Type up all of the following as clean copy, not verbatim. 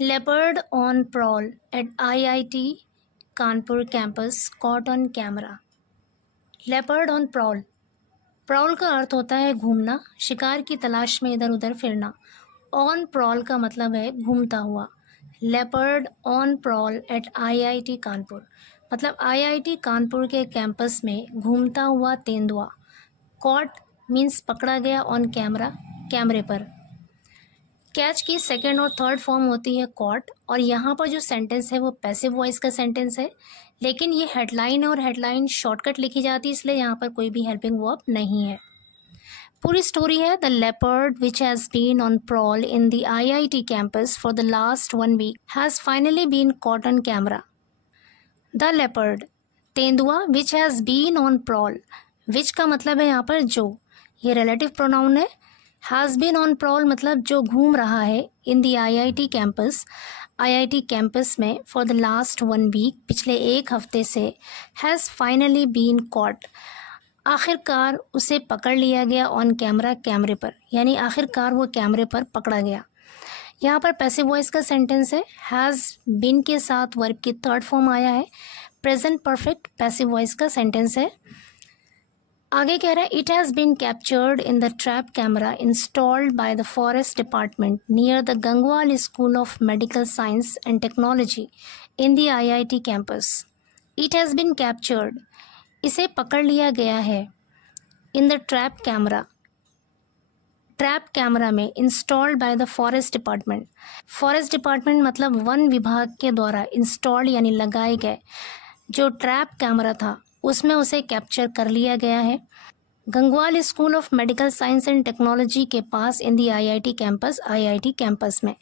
Leopard on prowl at IIT Kanpur campus caught on camera. Leopard on prowl. Prowl का अर्थ होता है घूमना, शिकार की तलाश में इधर उधर फिरना। ऑन प्रॉल का मतलब है घूमता हुआ। Leopard on prowl eight IIT Kanpur मतलब आईआईटी कानपुर के कैंपस में घूमता हुआ तेंदुआ। कॉट मीन्स पकड़ा गया, ऑन कैमरा कैमरे पर। कैच की सेकंड और थर्ड फॉर्म होती है कॉट, और यहाँ पर जो सेंटेंस है वो पैसिव वॉइस का सेंटेंस है, लेकिन ये हेडलाइन और हेडलाइन शॉर्टकट लिखी जाती है, इसलिए यहाँ पर कोई भी हेल्पिंग वर्ब नहीं है। पूरी स्टोरी है the leopard which has been on prowl in the IIT campus for the last 1 week has finally been caught on camera. The leopard तेंदुआ which has been on prowl, which का मतलब है यहाँ पर जो, ये रिलेटिव प्रोनाउन है। Has been on prowl मतलब जो घूम रहा है, in the IIT campus, IIT campus में, फॉर द लास्ट 1 वीक पिछले 1 हफ्ते से, हैज़ फाइनली बीन कॉट आखिरकार उसे पकड़ लिया गया, ऑन कैमरा कैमरे पर, यानी आखिरकार वो कैमरे पर पकड़ा गया। यहाँ पर पैसिव वॉइस का सेंटेंस है, हैज़ बीन के साथ वर्ब की थर्ड फॉर्म आया है, प्रेजेंट परफेक्ट पैसिव वॉइस का सेंटेंस है। आगे कह रहा है it has been captured in the trap camera installed by the forest department near the Gangwal school of medical science and technology in the IIT campus. It has been captured, इसे पकड़ लिया गया है, in the trap camera, trap camera में, installed by the forest department, forest department मतलब one विभाग के द्वारा, इंस्टॉल्ड यानी लगाए गए, जो ट्रैप कैमरा था उसमें उसे कैप्चर कर लिया गया है, Gangwal school of medical science and technology के पास, in the IIT campus, IIT campus में।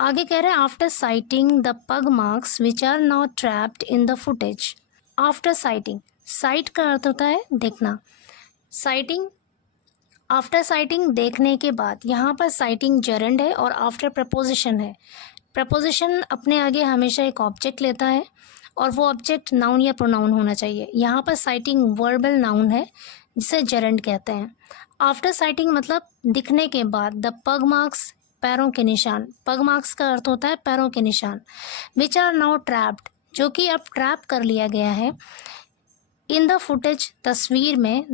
आगे कह रहे हैं after sighting the pug marks which are now trapped in the footage. After sighting, sight का अर्थ होता है देखना, साइटिंग, आफ्टर साइटिंग देखने के बाद, यहाँ पर साइटिंग जरंड है और आफ्टर प्रपोजिशन है। प्रपोजिशन अपने आगे हमेशा एक ऑब्जेक्ट लेता है और वो ऑब्जेक्ट नाउन या प्रोनाउन होना चाहिए। यहाँ पर साइटिंग वर्बल नाउन है जिसे जरंड कहते हैं। आफ्टर साइटिंग मतलब दिखने के बाद, द पग मार्क्स पैरों के निशान, पग मार्क्स का अर्थ होता है पैरों के निशान, विच आर नाउ ट्रैप्ड जो कि अब ट्रैप कर लिया गया है, इन द फुटेज तस्वीर में,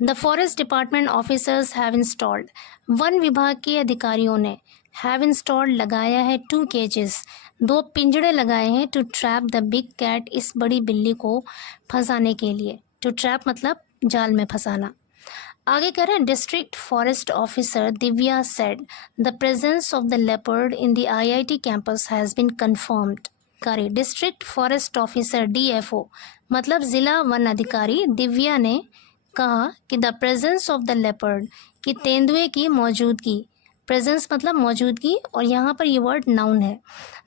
the forest department officers have installed, one विभाग के अधिकारियों ने, हैव इंस्टॉल्ड लगाया है, 2 केजेस 2 पिंजड़े लगाए हैं, to trap the big cat इस बड़ी बिल्ली को फंसाने के लिए, टू ट्रैप मतलब जाल में फंसाना। आगे कह रहे हैं district forest officer Divya said the presence of the leopard in the IIT campus has been confirmed. District forest officer DFO मतलब जिला वन अधिकारी दिव्या ने कहा कि the presence of the leopard कि तेंदुए की मौजूदगी, प्रेजेंस मतलब मौजूदगी और यहाँ पर ये वर्ड नाउन है,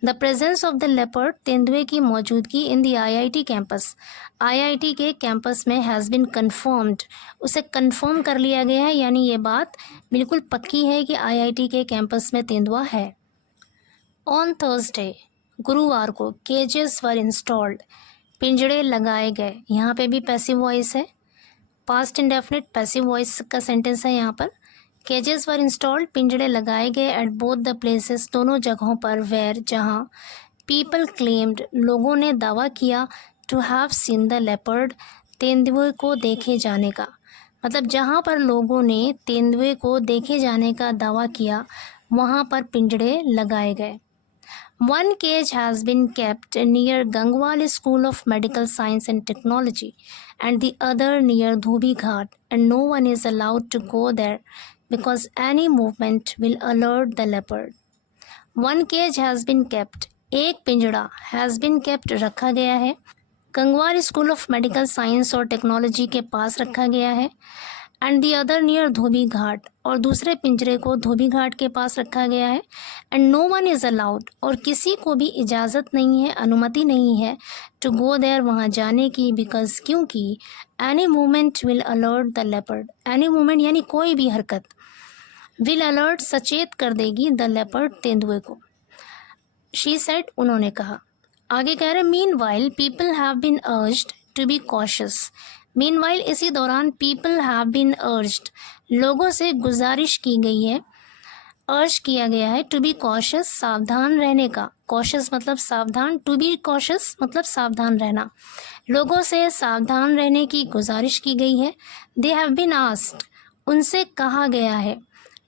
the presence of the leopard तेंदुए की मौजूदगी इन द आईआईटी कैंपस, आईआईटी के कैंपस में, हैज़ बीन कन्फर्म्ड उसे कन्फर्म कर लिया गया है, यानी ये बात बिल्कुल पक्की है कि आईआईटी के कैंपस में तेंदुआ है। ऑन थर्सडे गुरुवार को, केजेस वर इंस्टॉल्ड पिंजड़े लगाए गए, यहाँ पे भी पैसिव वॉइस है, पास्ट इंडेफिनिट पैसिव वॉइस का सेंटेंस है यहाँ पर। केजेस वर इंस्टॉल्ड पिंजड़े लगाए गए, एट बोथ द प्लेसेस दोनों जगहों पर, वेयर जहाँ, पीपल क्लेम्ड लोगों ने दावा किया, to have seen the leopard तेंदुए को देखे जाने का, मतलब जहाँ पर लोगों ने तेंदुए को देखे जाने का दावा किया वहाँ पर पिंजड़े लगाए गए। One cage has been kept near Gangwal School of Medical Science and Technology and the other near Dhobi Ghat, and no one is allowed to go there because any movement will alert the leopard. One cage has been kept, एक पिंजड़ा, has been kept रखा गया है, Gangwal school of medical science और technology के पास रखा गया है, एंड दी अदर नियर धोबी घाट और दूसरे पिंजरे को धोबी घाट के पास रखा गया है, and no one is allowed और किसी को भी इजाज़त नहीं है, अनुमति नहीं है, टू गो देयर वहाँ जाने की, बिकॉज क्योंकि, any movement will alert the leopard, any movement यानी कोई भी हरकत, विल अलर्ट सचेत कर देगी, द लेपर्ड तेंदुए को। शी सेड उन्होंने कहा। आगे कह रहे meanwhile people have been urged to be cautious, meanwhile इसी दौरान, पीपल हैव बीन अर्ज्ड लोगों से गुजारिश की गई है, अर्ज किया गया है टू बी कॉशियस, सावधान रहने का। कॉशियस मतलब सावधान, टू बी कॉशियस मतलब सावधान रहना। लोगों से सावधान रहने की गुजारिश की गई है। दे हैव बीन आस्क्ड, उनसे कहा गया है।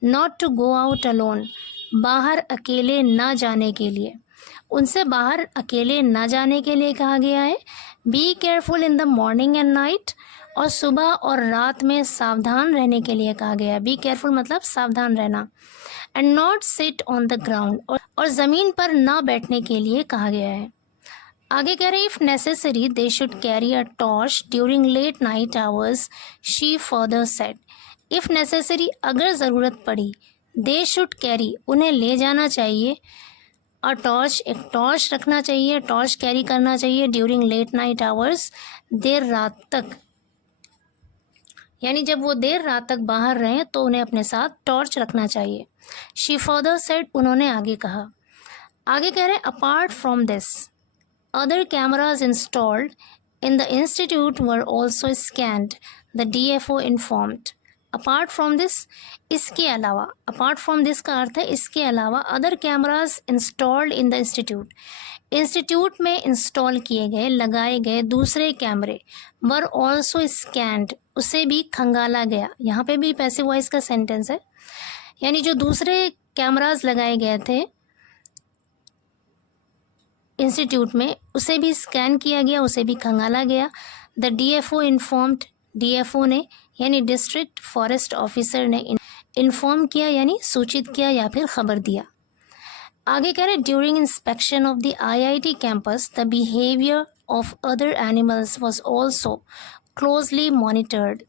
Not to go out alone, बाहर अकेले ना जाने के लिए। उनसे बाहर अकेले ना जाने के लिए कहा गया है। Be careful in the morning and night, और सुबह और रात में सावधान रहने के लिए कहा गया है। बी केयरफुल मतलब सावधान रहना। And not sit on the ground, और ज़मीन पर ना बैठने के लिए कहा गया है। आगे कह रहे हैं, if necessary they should carry a torch during late night hours, she further said. If necessary, अगर ज़रूरत पड़ी, दे शुड कैरी, उन्हें ले जाना चाहिए, अ टॉर्च, एक टॉर्च रखना चाहिए, टॉर्च कैरी करना चाहिए ड्यूरिंग लेट नाइट आवर्स, देर रात तक, यानी जब वो देर रात तक बाहर रहें तो उन्हें अपने साथ टॉर्च रखना चाहिए। शी फर्दर सेड, उन्होंने आगे कहा। आगे कह रहे हैं, apart from this other cameras installed in the institute were also scanned, the DFO informed. Apart from this, इसके अलावा, apart from this का अर्थ है इसके अलावा, other cameras installed in the institute, institute में इंस्टॉल किए गए, लगाए गए दूसरे कैमरे, were also scanned, उसे भी खंगाला गया। यहाँ पे भी पैसिव वॉइस का सेंटेंस है, यानी जो दूसरे कैमराज लगाए गए थे इंस्टीट्यूट में, उसे भी स्कैन किया गया, उसे भी खंगाला गया। द DFO इन्फॉर्म्ड, DFO ने यानी डिस्ट्रिक्ट फॉरेस्ट ऑफिसर ने इन्फॉर्म किया यानी सूचित किया या फिर खबर दिया। आगे कह रहे, during inspection of the IIT campus the behaviour of other animals was also closely monitored.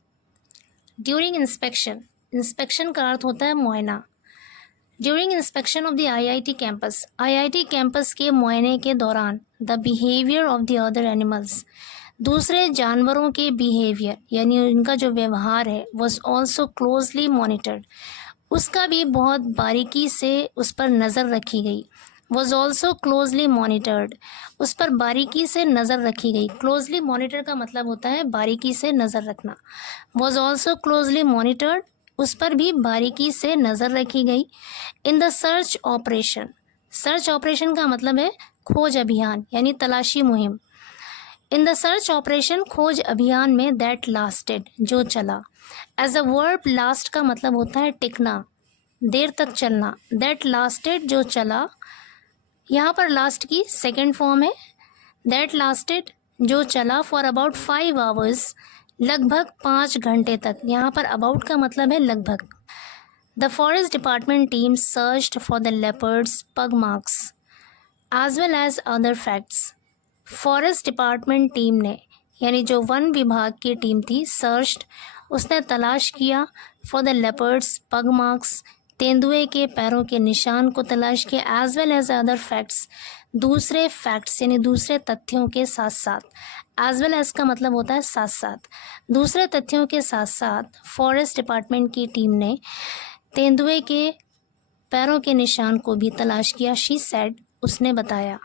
During inspection, inspection का अर्थ होता है मुआयना। During inspection of the IIT campus, IIT campus के मुआयने के दौरान, the behaviour of the other animals, दूसरे जानवरों के बिहेवियर यानी उनका जो व्यवहार है, वॉज ऑल्सो क्लोजली मॉनिटर्ड, उसका भी बहुत बारीकी से उस पर नज़र रखी गई। वॉज ऑल्सो क्लोजली मॉनिटर्ड, उस पर बारीकी से नज़र रखी गई। क्लोजली मॉनिटर का मतलब होता है बारीकी से नज़र रखना। वॉज ऑल्सो क्लोजली मॉनिटर्ड, उस पर भी बारीकी से नज़र रखी गई। In the search operation, search operation का मतलब है खोज अभियान यानी तलाशी मुहिम। इन द सर्च ऑपरेशन, खोज अभियान में, दैट लास्टेड, जो चला। एज अ वर्ब, लास्ट का मतलब होता है टिकना, देर तक चलना। दैट लास्टेड, जो चला, यहाँ पर लास्ट की सेकेंड फॉर्म है। दैट लास्टेड, जो चला, फॉर अबाउट 5 आवर्स, लगभग 5 घंटे तक। यहाँ पर अबाउट का मतलब है लगभग। The forest department team searched for the leopard's pug marks as well as other facts. Forest department team ने यानी जो वन विभाग की टीम थी, सर्च्ड, उसने तलाश किया, for the leopard's pug marks, तेंदुए के पैरों के निशान को तलाश किया, as well as other facts, दूसरे फैक्ट्स यानी दूसरे तथ्यों के साथ साथ। एज वेल एज का मतलब होता है साथ साथ, दूसरे तथ्यों के साथ साथ फॉरेस्ट डिपार्टमेंट की टीम ने तेंदुए के पैरों के निशान को भी तलाश किया। शी सेड, उसने बताया।